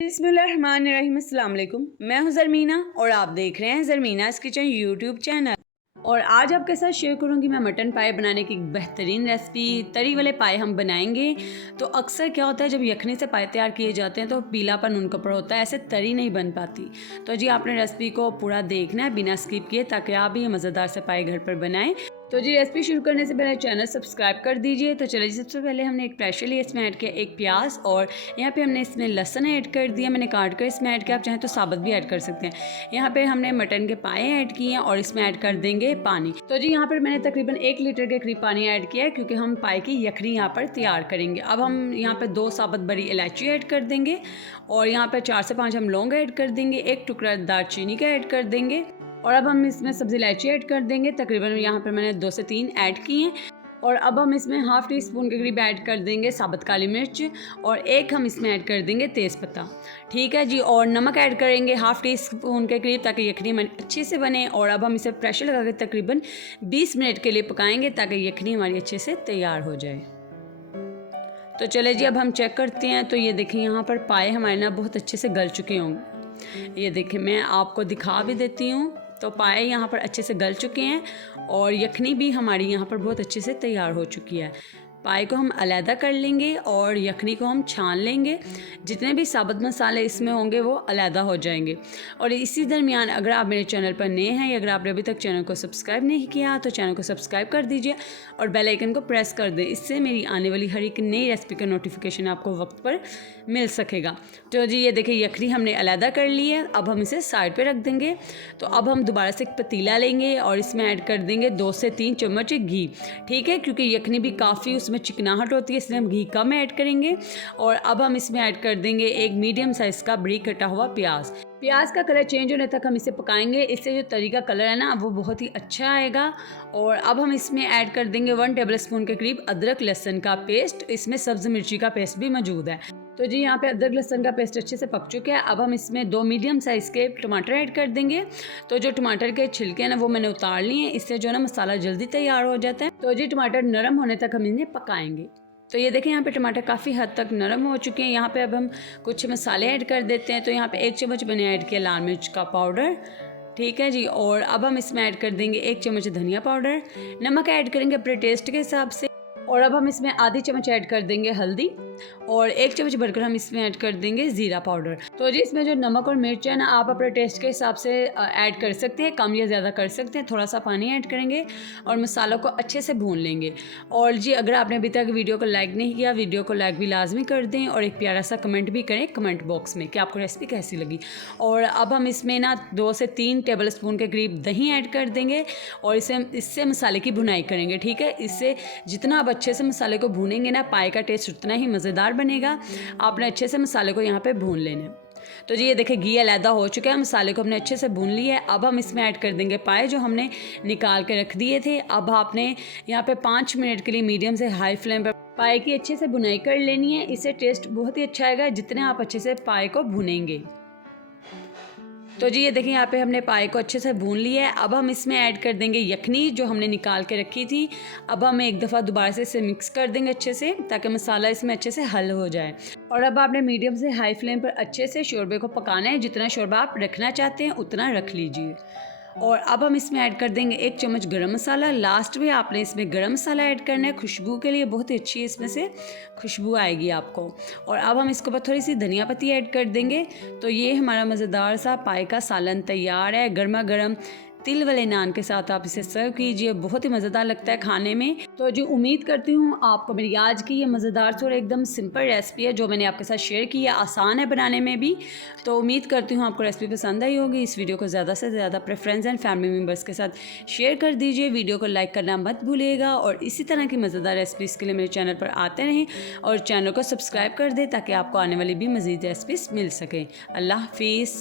बिस्मिल्लाहिर्रहमानिर्रहीम, अस्सलाम वालेकुम। मैं हूं ज़रमीना और आप देख रहे हैं ज़रमीनाज़ किचन यूट्यूब चैनल। और आज आपके साथ शेयर करूंगी मैं मटन पाए बनाने की एक बेहतरीन रेसिपी। तरी वाले पाए हम बनाएंगे। तो अक्सर क्या होता है, जब यखनी से पाए तैयार किए जाते हैं तो पीलापन उनके ऊपर होता है, ऐसे तरी नहीं बन पाती। तो जी आपने रेसिपी को पूरा देखना है बिना स्किप किए, ताकि आप भी मज़ेदार से पाए घर पर बनाएं। तो जी रेसिपी शुरू करने से पहले चैनल सब्सक्राइब कर दीजिए। तो चलिए, सबसे पहले हमने एक प्रेशर लिया, इसमें ऐड किया एक प्याज और यहाँ पे हमने इसमें लहसुन ऐड कर दिया, मैंने काट कर इसमें ऐड किया। आप चाहें तो साबुत भी ऐड कर सकते हैं। यहाँ पे हमने मटन के पाए ऐड किए हैं और इसमें ऐड कर देंगे पानी। तो जी यहाँ पर मैंने तकरीबन 1 लीटर के करीब पानी ऐड किया है, क्योंकि हम पाए की यखनी यहाँ पर तैयार करेंगे। अब हम यहाँ पर 2 साबुत बड़ी इलायची ऐड कर देंगे और यहाँ पर 4 से 5 हम लौंग ऐड कर देंगे, 1 टुकड़ा दालचीनी का ऐड कर देंगे और अब हम इसमें सब्ज़ी इलायची ऐड कर देंगे। तकरीबन यहाँ पर मैंने 2 से 3 ऐड किए हैं। और अब हम इसमें हाफ़ टी स्पून के करीब ऐड कर देंगे साबुत काली मिर्च और 1 हम इसमें ऐड कर देंगे तेज़पत्ता। ठीक है जी, और नमक ऐड करेंगे हाफ़ टी स्पून के करीब, ताकि यखनी हमारी अच्छे से बने। और अब हम इसे प्रेशर लगा के तकरीबन 20 मिनट के लिए पकाएंगे, ताकि यखनी हमारी अच्छे से तैयार हो जाए। तो चले जी, अब हम चेक करते हैं। तो ये देखें, यहाँ पर पाए हमारे ना बहुत अच्छे से गल चुके होंगे। ये देखें, मैं आपको दिखा भी देती हूँ। तो पाए यहाँ पर अच्छे से गल चुके हैं और यखनी भी हमारी यहाँ पर बहुत अच्छे से तैयार हो चुकी है। पाए को हम अलहदा कर लेंगे और यखनी को हम छान लेंगे। जितने भी साबुत मसाले इसमें होंगे वो अलहदा हो जाएंगे। और इसी दरमियान अगर आप मेरे चैनल पर नए हैं या अगर आपने अभी तक चैनल को सब्सक्राइब नहीं किया तो चैनल को सब्सक्राइब कर दीजिए और बेल आइकन को प्रेस कर दें। इससे मेरी आने वाली हर एक नई रेसिपी का नोटिफिकेशन आपको वक्त पर मिल सकेगा। तो जी ये देखिए, यखनी हमने अलहदा कर ली है। अब हम इसे साइड पर रख देंगे। तो अब हम दोबारा से एक पतीला लेंगे और इसमें ऐड कर देंगे 2 से 3 चम्मच घी। ठीक है, क्योंकि यखनी भी काफ़ी उसमें चिकनाहट होती है, इसलिए हम घी कम ऐड करेंगे। और अब हम इसमें ऐड कर देंगे एक मीडियम साइज़ का बारीक कटा हुआ प्याज। प्याज का कलर चेंज होने तक हम इसे पकाएंगे। इससे जो तरी का कलर है ना, वो बहुत ही अच्छा आएगा। और अब हम इसमें ऐड कर देंगे 1 टेबलस्पून के करीब अदरक लहसुन का पेस्ट। इसमें सब्ज़ मिर्ची का पेस्ट भी मौजूद है। तो जी यहाँ पे अदरक लहसुन का पेस्ट अच्छे से पक चुका है। अब हम इसमें 2 मीडियम साइज़ के टमाटर ऐड कर देंगे। तो जो टमाटर के छिलके हैं ना, वो मैंने उतार लिए हैं। इससे जो है ना मसाला जल्दी तैयार हो जाता है। तो जी टमाटर नरम होने तक हम इन्हें पकाएंगे। तो ये देखें, यहाँ पे टमाटर काफ़ी हद तक नरम हो चुके हैं। यहाँ पे अब हम कुछ मसाले ऐड कर देते हैं। तो यहाँ पे 1 चम्मच मैंने ऐड किया लाल मिर्च का पाउडर। ठीक है जी, और अब हम इसमें ऐड कर देंगे 1 चम्मच धनिया पाउडर। नमक ऐड करेंगे अपने टेस्ट के हिसाब से। और अब हम इसमें आधी चम्मच ऐड कर देंगे हल्दी और 1 चम्मच भरकर हम इसमें ऐड कर देंगे ज़ीरा पाउडर। तो जी इसमें जो नमक और मिर्च है ना, आप अपने टेस्ट के हिसाब से ऐड कर सकते हैं, कम या ज़्यादा कर सकते हैं। थोड़ा सा पानी ऐड करेंगे और मसालों को अच्छे से भून लेंगे। और जी अगर आपने अभी तक वीडियो को लाइक नहीं किया, वीडियो को लाइक भी लाजमी कर दें और एक प्यारा सा कमेंट भी करें कमेंट बॉक्स में कि आपको रेसिपी कैसी लगी। और अब हम इसमें ना 2 से 3 टेबल स्पून के करीब दही ऐड कर देंगे और इससे मसाले की भुनाई करेंगे। ठीक है, इससे जितना आप अच्छे से मसाले को भूनेंगे ना, पाए का टेस्ट उतना ही मज़ेदार बनेगा। आपने अच्छे से मसाले को यहाँ पे भून लेना है। तो जी ये देखिए, घी अलहदा हो चुका है, मसाले को हमने अच्छे से भून लिया है। अब हम इसमें ऐड कर देंगे पाए जो हमने निकाल के रख दिए थे। अब आपने यहाँ पे 5 मिनट के लिए मीडियम से हाई फ्लेम पर पाए की अच्छे से भुनाई कर लेनी है। इससे टेस्ट बहुत ही अच्छा आएगा जितने आप अच्छे से पाए को भुनेंगे। तो जी ये देखिए, यहाँ पे हमने पाए को अच्छे से भून लिया है। अब हम इसमें ऐड कर देंगे यखनी जो हमने निकाल के रखी थी। अब हम एक दफ़ा दोबारा से इसे मिक्स कर देंगे अच्छे से, ताकि मसाला इसमें अच्छे से हल हो जाए। और अब आपने मीडियम से हाई फ्लेम पर अच्छे से शोरबे को पकाना है। जितना शोरबा आप रखना चाहते हैं उतना रख लीजिए। और अब हम इसमें ऐड कर देंगे 1 चम्मच गरम मसाला। लास्ट में आपने इसमें गरम मसाला ऐड करना है, खुशबू के लिए बहुत ही अच्छी इसमें से खुशबू आएगी आपको। और अब हम इसके ऊपर थोड़ी सी धनिया पत्ती ऐड कर देंगे। तो ये हमारा मज़ेदार सा पाए का सालन तैयार है। गर्मा गर्म तिल वाले नान के साथ आप इसे सर्व कीजिए, बहुत ही मज़ेदार लगता है खाने में। तो जी उम्मीद करती हूँ आपको मेरी आज की ये मज़ेदार सी और एकदम सिंपल रेसिपी है जो मैंने आपके साथ शेयर की है, आसान है बनाने में भी। तो उम्मीद करती हूँ आपको रेसिपी पसंद आई होगी। इस वीडियो को ज़्यादा से ज़्यादा अपने फ्रेंड्स एंड फैमिली मेम्बर्स के साथ शेयर कर दीजिए। वीडियो को लाइक करना मत भूलिएगा और इसी तरह की मज़ेदार रेसिपीज़ के लिए मेरे चैनल पर आते रहें और चैनल को सब्सक्राइब कर दें, ताकि आपको आने वाली भी मज़ीद रेसिपीज़ मिल सकें। अल्लाह हाफिज़।